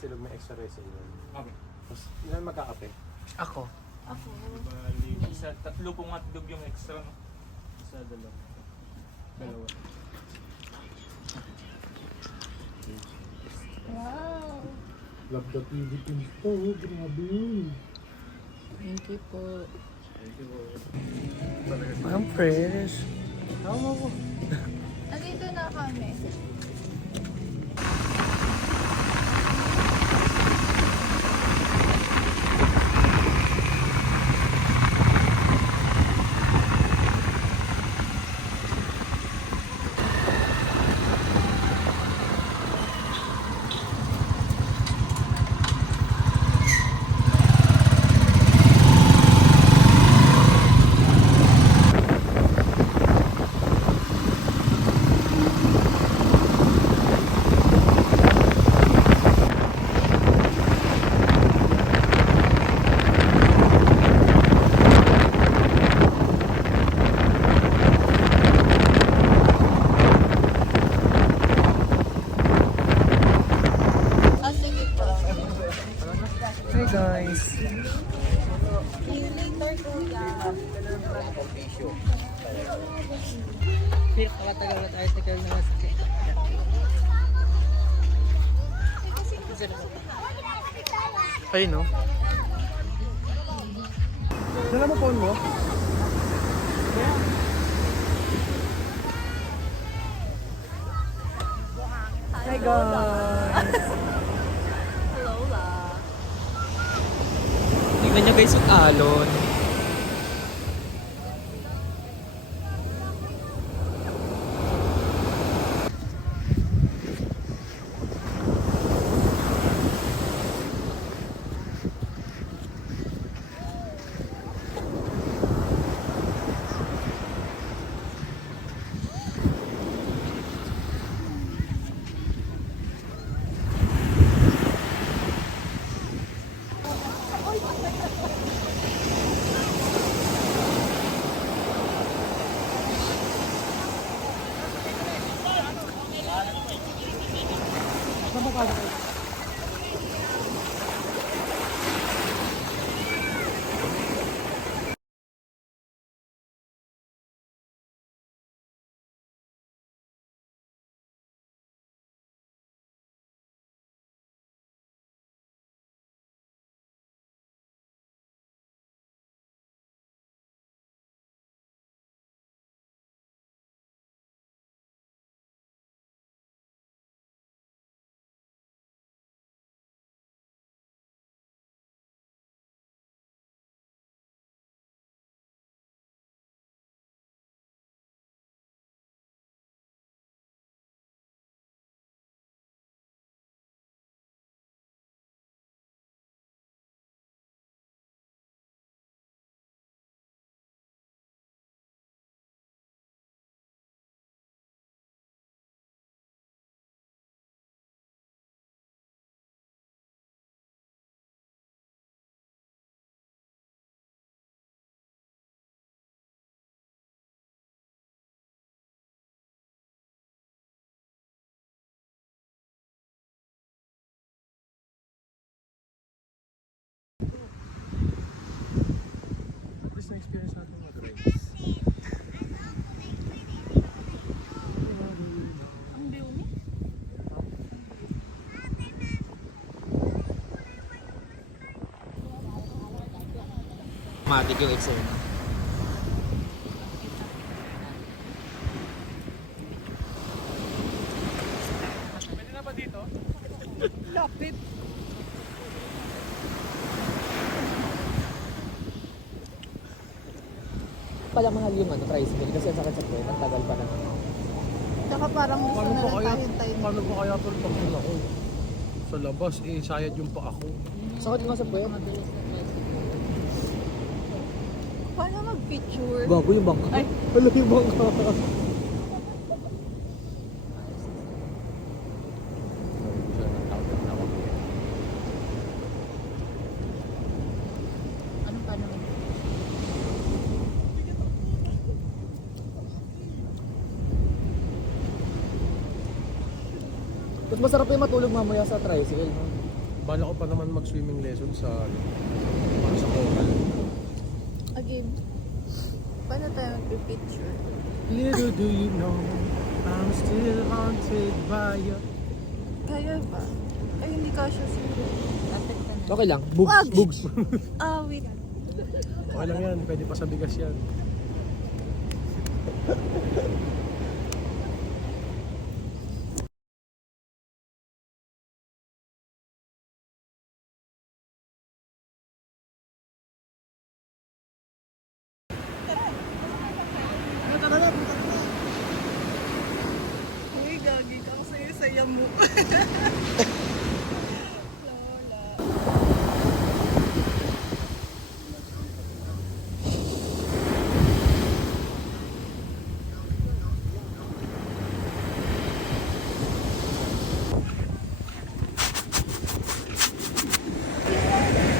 Silog may extra rice yun. Okay. Tapos, ilan magkakape? Ako. Bali, isa, tatlo pong hotdog yung extra, no? Isa, dalawa. Dalawa. Wow! Love the Philippines to, grabe yun. Thank you po. Thank you po. Ang fresh. Tama mo. Nandito na kami. Ah, sige po. Hey guys. See you later, kuya. Nakatagal na tayo sa girl na masakit. Ayun no? Dala mo phone mo? Hi guys. Hello, la. Tingnan nyo guys yung alon. At least na-experience natin mag-race. Ang view niya. Matik yung eksena. Pwede na ba dito? Lapit. pala mahal yung tricycle kasi ang sakit sa puwet. Ang tagal pa naman. Tsaka parang gusto Paano na po lang kaya, tayo. paano po kaya tol pag ako sa labas, sayad yung pa ako. Sakit nga sa puwet. Paano mag-picture? Bago yung bangka. Ay. Wala yung bangka. Anong paano? Mas masarap yung matulog mamaya sa tricycle, no? Bala ko pa naman mag-swimming lesson sa para sa Coral. Again. Paano tayo mag-picture? Little do you know, I'm still haunted by you. Kaya ba? Ay, hindi ka siya siguro. Lapit ka na. Okay lang. Bugs, Wag! bugs. Wait. Okay lang yan, pwede pa sa bigas yan. Uy, gagi ka. Ang saya-saya mo. Lola.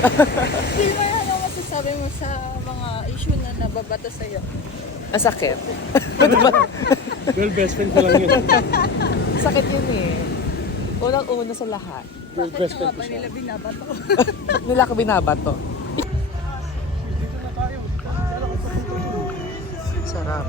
Silmar, ano masasabi mo sa mga issue na nababato sa'yo? Ang sakit. Girl, best friend ko lang yun. Sakit yun eh. Unang-una sa lahat. Girl, Bakit best nga friend ba ko siya. nila binabato? Nila ka binabato. Dito na tayo. Sarap.